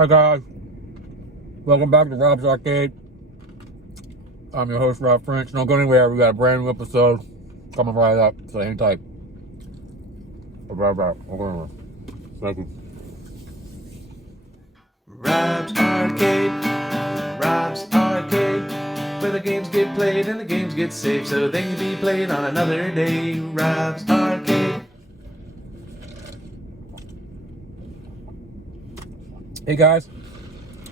Hi guys, welcome back to Rob's Arcade. I'm your host, Rob French. Don't go anywhere, we got a brand new episode coming right up, so hang tight. I'll be right back. Thank you. Rob's Arcade, Rob's Arcade, where the games get played and the games get saved so they can be played on another day. Rob's Arcade. Hey guys,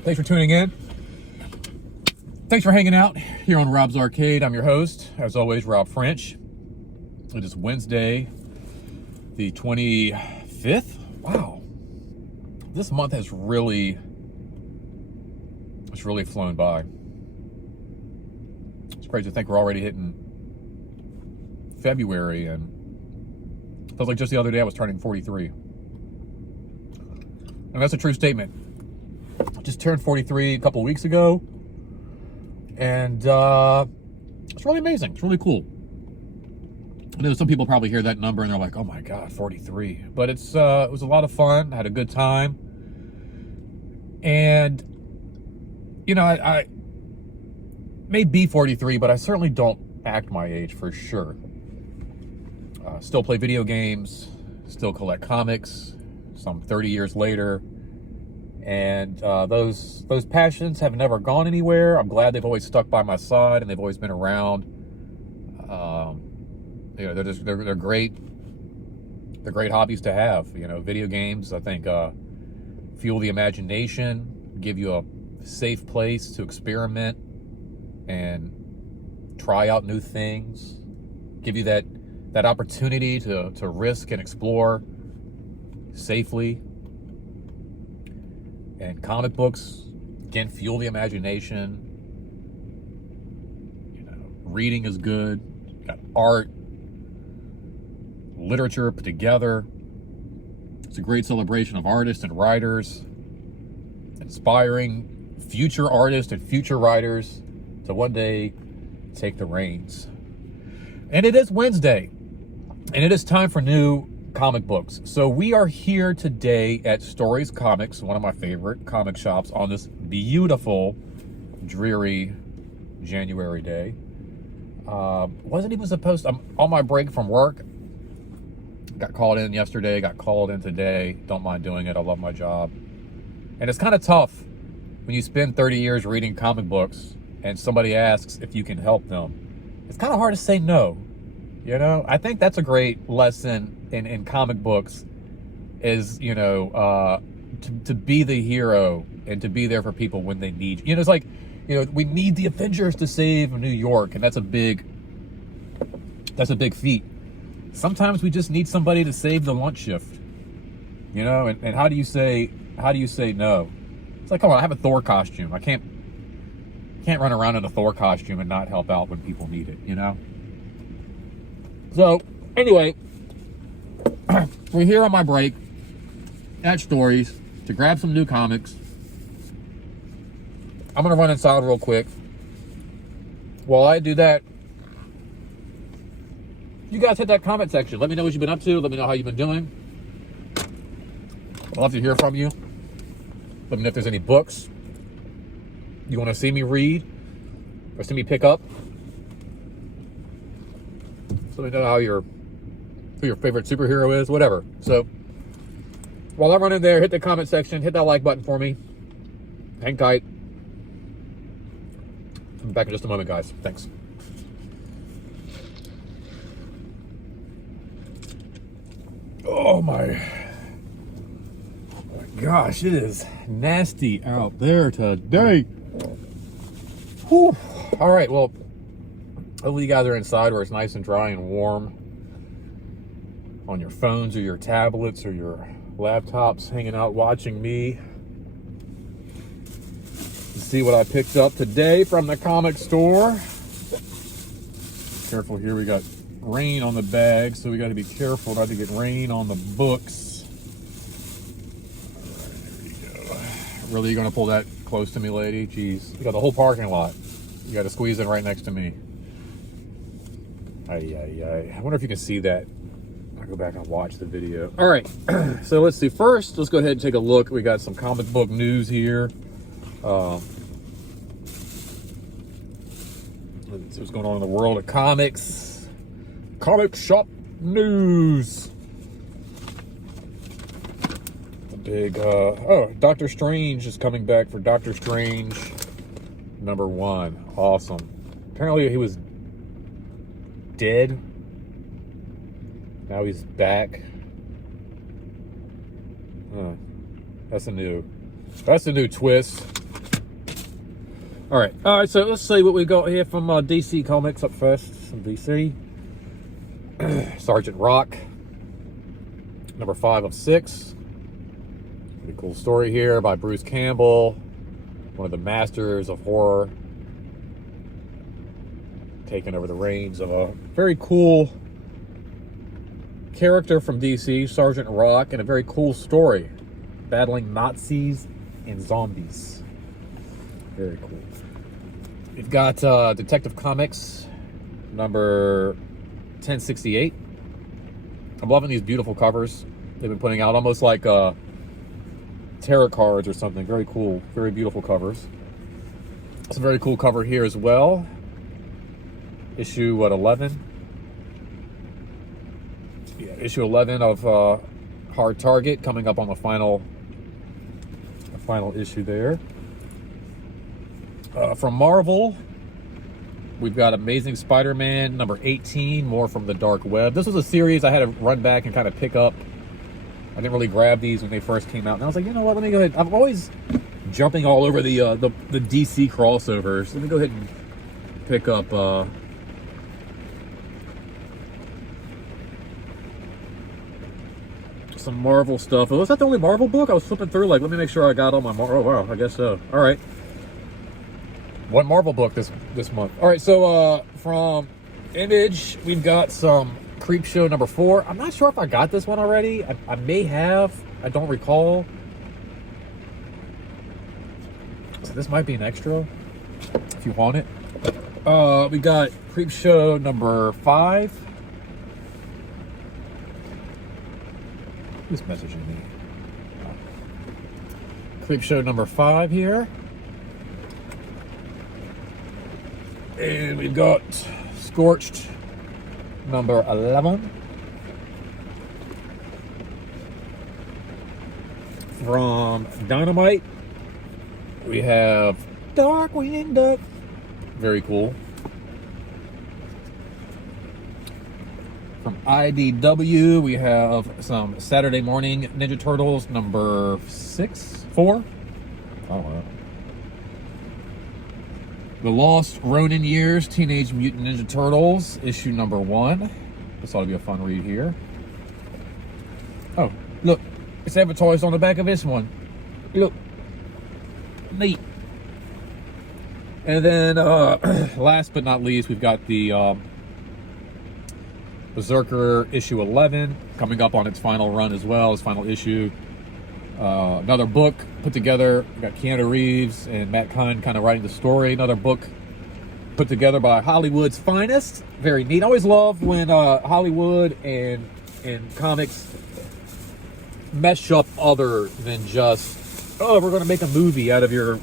thanks for tuning in. Thanks for hanging out here on Rob's Arcade. I'm your host, as always, Rob French. It is Wednesday, the 25th. Wow. This month has really flown by. It's crazy to think we're already hitting February, and it feels like just the other day I was turning 43. And that's a true statement. I just turned 43 a couple weeks ago, and it's really amazing. It's really cool. I know some people probably hear that number and they're like, oh my God, 43. But it was a lot of fun. I had a good time. And, you know, I may be 43, but I certainly don't act my age for sure. Still play video games, still collect comics, some 30 years later. And those passions have never gone anywhere. I'm glad they've always stuck by my side and they've always been around. You know, they're great. They're great hobbies to have. You know, video games, I think, fuel the imagination, give you a safe place to experiment and try out new things, give you that opportunity to risk and explore safely. And comic books, again, fuel the imagination. You know, reading is good. You got art, literature put together. It's a great celebration of artists and writers, inspiring future artists and future writers to one day take the reins. And it is Wednesday, and it is time for new comic books. So we are here today at Stories Comics, one of my favorite comic shops, on this beautiful, dreary January day. Wasn't even supposed to, I'm on my break from work. Got called in yesterday, got called in today. Don't mind doing it. I love my job. And it's kind of tough when you spend 30 years reading comic books and somebody asks if you can help them. It's kind of hard to say no. You know, I think that's a great lesson in comic books is, you know, to be the hero and to be there for people when they need you. You know, it's like, you know, we need the Avengers to save New York, and that's a big feat. Sometimes we just need somebody to save the lunch shift, you know, and how do you say no? It's like, come on, I have a Thor costume. I can't run around in a Thor costume and not help out when people need it, you know? So, anyway, we're here on my break at Stories to grab some new comics. I'm going to run inside real quick. While I do that, you guys hit that comment section. Let me know what you've been up to. Let me know how you've been doing. I'd love to hear from you. Let me know if there's any books you want to see me read or see me pick up. So let me know who your favorite superhero is, whatever. So while I run in there, hit the comment section, hit that like button for me. Hang tight. I'm back in just a moment, guys. Thanks. Oh my gosh, it is nasty out there today. Whew. All right, well, hopefully you guys are inside where it's nice and dry and warm on your phones or your tablets or your laptops, hanging out watching me. Let's see what I picked up today from the comic store. Careful here, we got rain on the bag, so we got to be careful not to get rain on the books. All right, there you go. Really, you gonna pull that close to me, lady? Jeez, you got the whole parking lot. You got to squeeze in right next to me. I wonder if you can see that. go back and watch the video. All right, so let's see. First, let's go ahead and take a look. We got some comic book news here. Let's see what's going on in the world of comics. Comic shop news. The big, Doctor Strange is coming back for Doctor Strange #1. Awesome. Apparently he was dead. Now he's back. That's a new twist. All right, so let's see what we got here from DC Comics up first. Some DC. Sergeant Rock, #5 of 6. Pretty cool story here by Bruce Campbell, one of the masters of horror, taking over the reins of a very cool character from DC, Sergeant Rock, and a very cool story, battling Nazis and zombies. Very cool. We've got Detective Comics number 1068. I'm loving these beautiful covers they've been putting out, almost like tarot cards or something. Very cool, very beautiful covers. It's a very cool cover here as well. Issue 11. Yeah, issue 11 of Hard Target, coming up on the final issue there. From Marvel, we've got Amazing Spider-Man number 18, more from the dark web. This was a series I had to run back and kind of pick up. I didn't really grab these when they first came out, and I was like, you know what, let me go ahead. I'm always jumping all over the DC crossovers. Let me go ahead and pick up some Marvel stuff. Was that the only Marvel book? I was flipping through, like, let me make sure I got all my Marvel. Oh, wow, I guess so. All right. One Marvel book this month. All right, so from Image, we've got some Creepshow #4. I'm not sure if I got this one already. I may have. I don't recall. So this might be an extra if you want it. We got Creepshow #5. Who's messaging me? Creepshow #5 here. And we've got Scorched number 11. From Dynamite, we have Darkwing Duck. Very cool. From IDW, we have some Saturday Morning Ninja Turtles number 4. I don't know. The Lost Ronin Years, Teenage Mutant Ninja Turtles, issue #1. This ought to be a fun read here. Oh, look, it's advertised on the back of this one. Look, neat. And then, last but not least, we've got the Berserker issue 11 coming up on its final run as well, its final issue. Another book put together. We got Keanu Reeves and Matt Kahn kind of writing the story. Another book put together by Hollywood's finest. Very neat. I always love when Hollywood and comics mesh up other than just, oh, we're going to make a movie out of your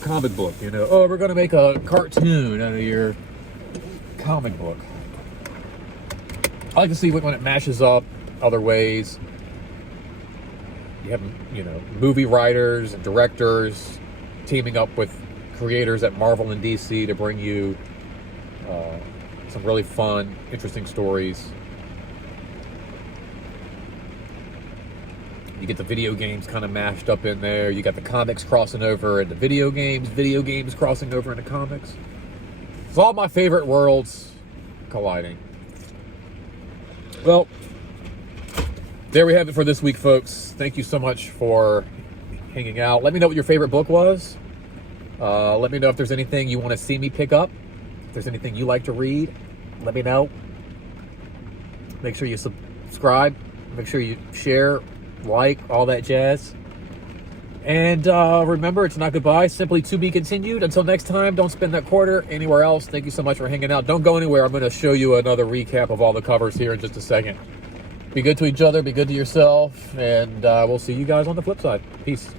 comic book. You know, oh, we're going to make a cartoon out of your comic book. I like to see when it mashes up other ways. You have, movie writers and directors teaming up with creators at Marvel and DC to bring you some really fun, interesting stories. You get the video games kind of mashed up in there. You got the comics crossing over into video games crossing over into comics. It's all my favorite worlds colliding. Well, there we have it for this week, folks. Thank you so much for hanging out. Let me know what your favorite book was. Let me know if there's anything you want to see me pick up. If there's anything you like to read, let me know. Make sure you subscribe. Make sure you share, like, all that jazz. And remember, it's not goodbye, simply to be continued. Until next time, don't spend that quarter anywhere else. Thank you so much for hanging out. Don't go anywhere. I'm going to show you another recap of all the covers here in just a second. Be good to each other, be good to yourself, and we'll see you guys on the flip side. Peace.